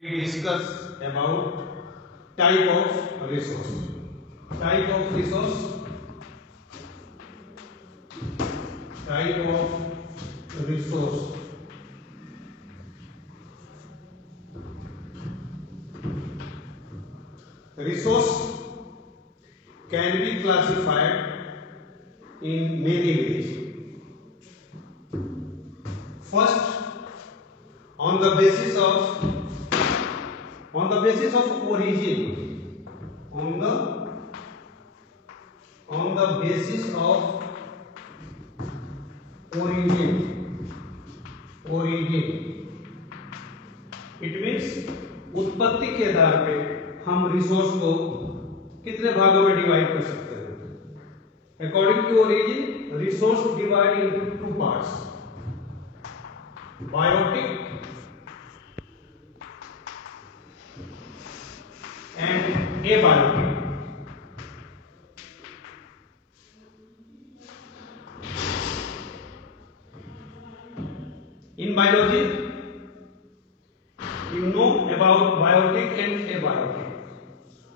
We discuss about type of resource. Type of resource. Type of resource. Resource can be classified in many ways. First, on the basis of origin, on the basis of origin, it means उत्पत्ति के आधार पे हम resource को कितने भागों में divide कर सकते हैं. According to origin, resource divide into two parts: biotic and abiotic. In biology, you know about biotic and abiotic.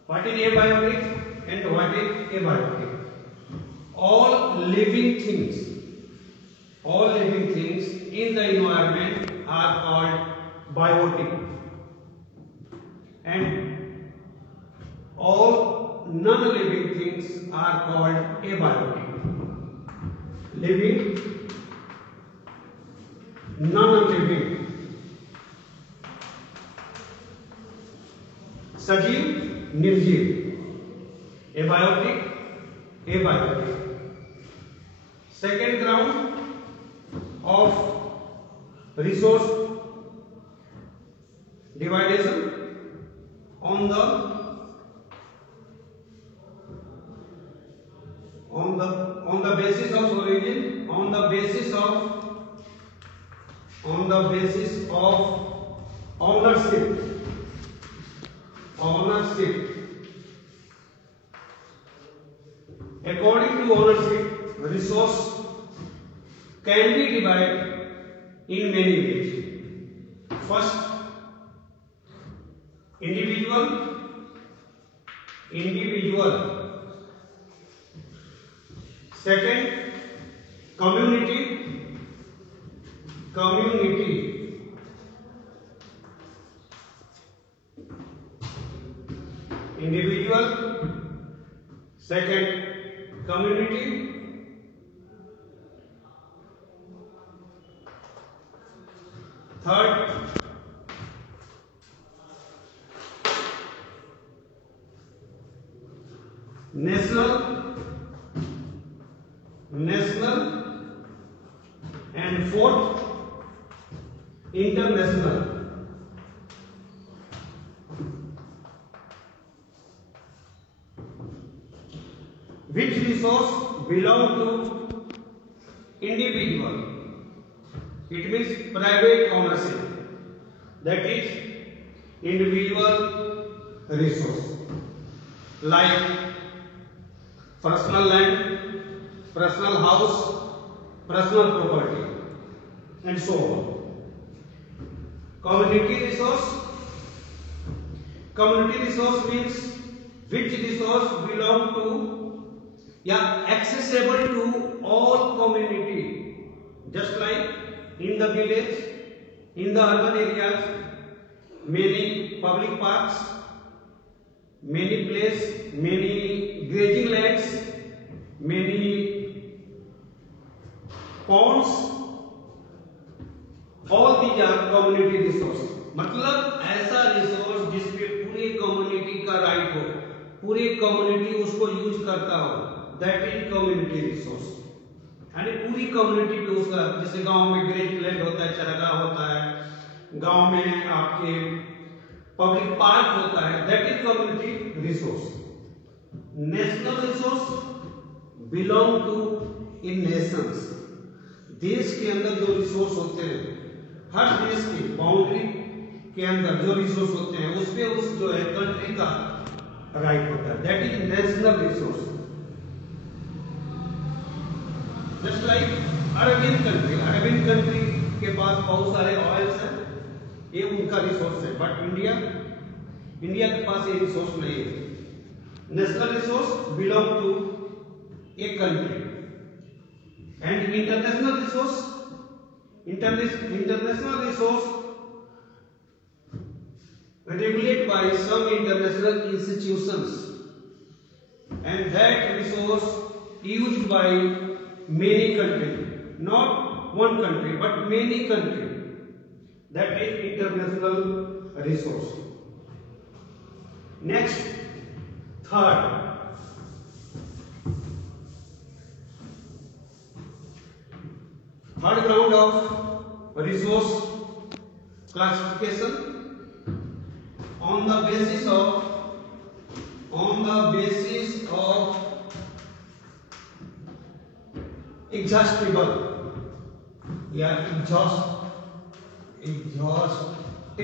What is abiotic and what is abiotic? All living things in the environment are called biotic, and all non-living things are called abiotic. Living, non-living. सजीव, निर्जीव. abiotic. Second ground of resource division on the basis of origin, on the basis of ownership. According to ownership, resource can be divided in many ways. First, individual. Second, community. Individual. Second, community. Third, national, and fourth, international. Which resource belong to individual? It means private ownership. That is individual resource, like personal land, personal house, personal property, and so on. Community resource means which resource belong to accessible to all community, just like in the village, in the urban areas, many public parks, many places, many grazing lands, many ponds, all these are community resources. मतलब ऐसा resource जिसपे पूरी community का right हो, पूरी community उसको use करता हो, दैट इज कम्युनिटी रिसोर्स. यानी पूरी कम्युनिटी पे उसका, जैसे गांव में ग्रेज लैंड होता है, चरागाह होता है, गांव में आपके पब्लिक पार्क होता है, that is community resource. National resource belong to in nations. देश के अंदर जो रिसोर्स होते हैं, हर देश की बाउंड्री के अंदर जो रिसोर्स होते हैं उस पे उस जो है कंट्री का राइट होता है, that is national resource. Just like Arabian country के पास बहुत सारे ऑयल्स हैं, ये उनका रिसोर्स है, बट इंडिया के पास ये रिसोर्स नहीं है। National resource belong to a country and international resource regulated by some international institutions, and that resource used by many countries, not one country but many countries. That is international resource. Next, third, ground of resource classification on the basis of exhaustible या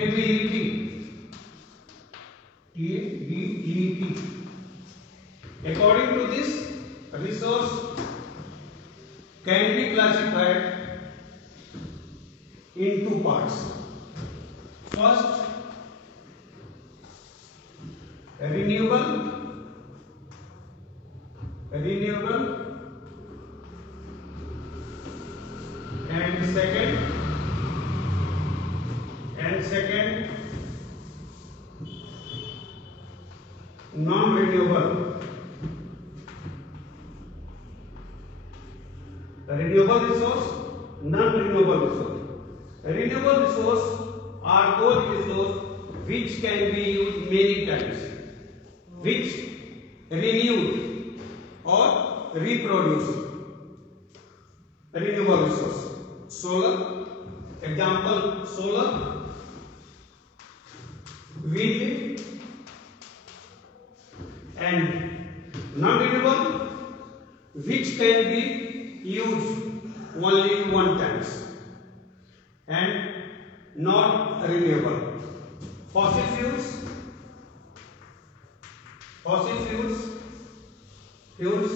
exhaustibility, TBET. According to this, resource can be classified in two parts. First, renewable and second non-renewable. Renewable resource, non-renewable resource. Renewable resource are those resources which can be used many times, which renewed or reproduced. Renewable resource, solar, example solar, wind, and non-renewable, which can be used only one times and not renewable. Fossil fuels, etc.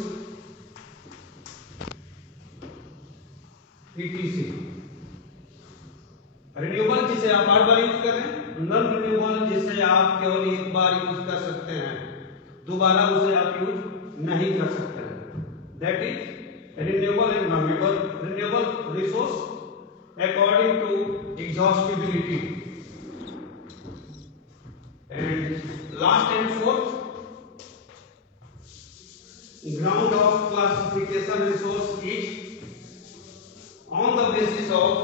Renewable जिसे आप बार बार use कर रहे हैं, non renewable जिसे आप केवल एक बार use कर सकते हैं, दोबारा उसे आप यूज नहीं कर सकते हैं. That is renewable and non renewable resource according to exhaustibility. And last and fourth, ground of classification resource is on the basis of